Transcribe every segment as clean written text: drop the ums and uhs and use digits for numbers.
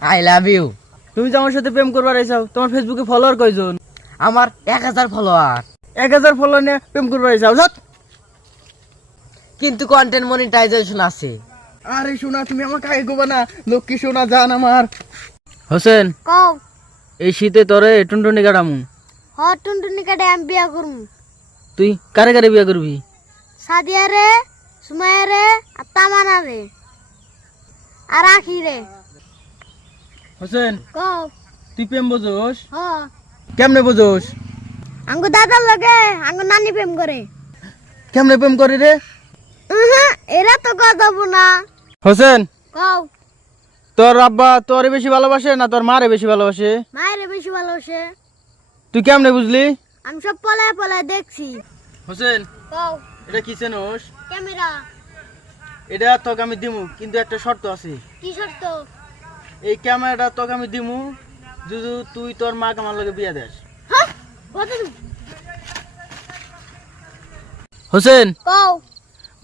I love you. তুমি যে আমার সাথে প্রেম করবার আইসাও, তোমার ফেসবুকে ফলোয়ার কয়জন? আমার 1000 ফলোয়ার। 1000 ফলোয়ার নিয়ে প্রেম করবার আইসাও? কিন্তু কন্টেন্ট মনিটাইজেশন আছে। আরে শোনা, তুমি আমাকে আগে গোবা না, লক্ষ্মী শোনা জান আমার। হোসেন, কও। এই শীতে তোরে টুনটুনি কাটামু। হ টুনটুনি কাটে আমি বিয়া করুম। তুই কারে কারে বিয়া করবি? সাদিয়া রে, সুমাইয়া রে, আর তামানা রে, আর আখি রে। হোসেন, কও। তুই প্রেম বোঝোস? হ কেমনে বোঝোস? আঙ্গু দাদার লগে আঙ্গু নানি প্রেম করে। কেমনে প্রেম করি রে? এরা তো গদব না। হোসেন, কও। তোর আব্বা তোরে বেশি ভালোবাসে না তোর মারে বেশি ভালোবাসে? মায়ের বেশি ভালোবাসে। তুই কেমনে বুঝলি? আমি সব পলায় পলায় দেখছি। হোসেন, কও। এটা কি চেনোস? ক্যামেরা। এটা তোকে আমি দিমু, কিন্তু একটা শর্ত আছে। কি শর্ত? এই ক্যামেরাটা তোকে আমি দিমু যদি তুই তোর মা আমার লগে বিয়া দেস। হ্যাঁ কত? হোসেন, কও।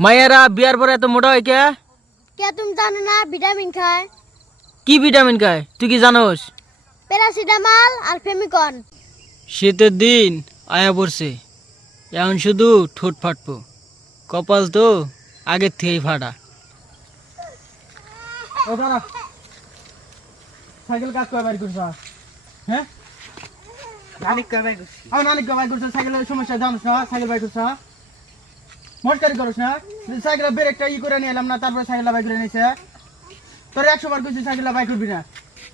মায়েরা বিয়ার পরে এত মোটা হয় কে? কে তুমি জানো না ভিটামিন খায়? কি ভিটামিন খায় তুই কি জানোস? প্যারাসিটামল আর ফেমিকন। শীতের দিন আয়া পড়ছে, এখন শুধু ঠোঁট ফাটবো, কপাল তো আগের থেকেই ফাটা। ও দাঁড়া, সাইকেল কাজ করে বাইর করছ? হ্যাঁ, নানি কবে করছি? আমার নানি বাইর করছে, সাইকেলের সমস্যা জানোস না? সাইকেল বাইর করছ, মস্কারি করছ না? সাইকেলের ব্রেকটা ই করে নিয়ে এলাম না, তারপরে সাইকেলটা বাইর করে নিয়েছে। তোর 100 বার কইছি সাইকেলটা বাইর করবি না।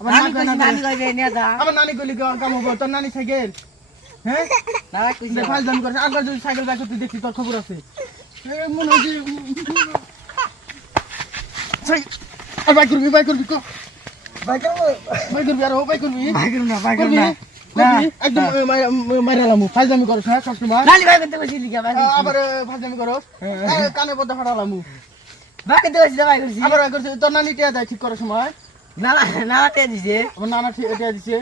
আমার নানি কইছি নানি কইবে নিয়ে যা। আমার নানি কইলি কাম হবো? তোর নানি সাইকেল? হ্যাঁ, না কইছি। ফাইল দাম করছে। আর যদি সাইকেল বাইক করতে দেখছি তোর খবর আছে। মনে হচ্ছে আর বাইক করবি, বাইক করবি, বাইক করবি, আর ও বাইক করবি, বাইক করব না, বাইক করব করবি, না। করবি, একদম মাইরালামু। ফাইল দামি করছ না সবসময়? নানি বাইক করতে কইছি লিখা বাইক করছি। আবার ফাইল দামি করছ, কানে পর্দা ফাটালামু। বাইক করতে কইছি বাইক করছি। আবার বাইক করছে, তোর নানি টিয়া দেয় ঠিক করার সময়? না না না তে দিছে। আমার নানা টিয়া দিছে।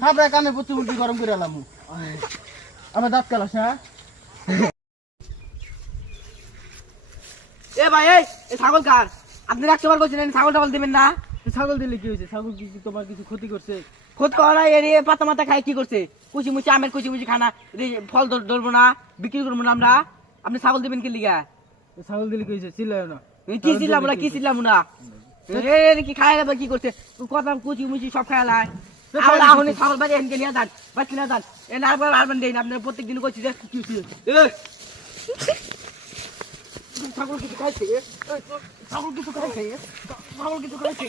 তারপরে কানে পড়তে উল্টি গরম করে এলামু। আমার দাঁত কালাস না? এ ভাই এই ছাগল কার? আপনি 100 বার কইছেন ছাগল টাগল দিবেন না। ছাগল দিলে কি হয়েছে? ছাগল কি তোমার কিছু ক্ষতি করছে? খোদ করা এর পাতা মাথা খাই কি করছে? কুচি মুচি আমের কুচি মুচি খানা ফল ধরবো না, বিক্রি করবো না আমরা। আপনি ছাগল দিবেন কি লিগা? ছাগল দিলে কি হয়েছে? চিল্লায় না। কি ছিলাম না, কি ছিলাম না? কি খায় গেল কি করছে? কথা কুচি মুচি সব খায় লাই। আমরা এখন ছাগল বাজে এনকে নিয়ে যান, বাচ্চা নিয়ে যান। এ না আরবার দেন, আপনার প্রত্যেক দিন করছি যে কি ছাগল কিছু খাইছে? ছাগল কিছু খাইছে? ছাগল কিছু খাইছে?